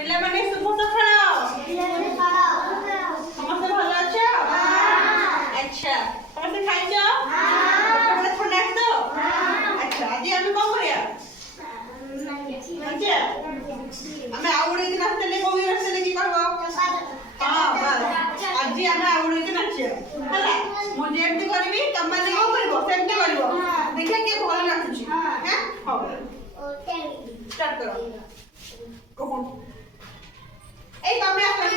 ପିଲାମାନେ ଶୁଭ ସକାଳ। ସମସ୍ତେ ଭଲ ଅଛ? ଆଚ୍ଛା ସମସ୍ତେ ଖାଇଛ? ଥଣ୍ଡା ଅଛି ତ? ଆଚ୍ଛା ଆଜି ଆମେ କଣ କରିବା? ଆମେ ଆଉ ଗୋଟେ ଦିନ ଆସିଥିଲେ କୋଉ ଦିନ ଆସିଥିଲେ କି କହିବ? ହଁ ବାସ୍ ଆଜି ଆମେ ଆଉ ଗୋଟେ ଦିନ ନାଚିବା ହେଲା। ମୁଁ ଯେମିତି କରିବି ତମମାନେ କଣ କରିବ ସେମିତି କରିବ। ଦେଖିବା କିଏ ଭଲ ନାଚୁଛି। ହଉ ଷ୍ଟାର୍ଟ କର। এই তবে আপনার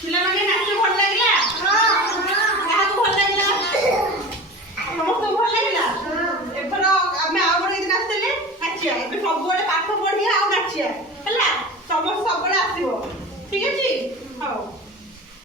ପିଲାମାନେ ନାଚ ଭଲ ଲାଗିଲା? କାହାକୁ ଭଲ ଲାଗିଲା? ସମସ୍ତଙ୍କୁ ଭଲ ଲାଗିଲା? ଏଥର ଆମେ ଆଉ ଗୋଟେ ଦିନ ଆସିଥିଲେ ନାଚିବା। ଏବେ ସବୁବେଳେ ପାଠ ପଢିବା ଆଉ ନାଚିବା।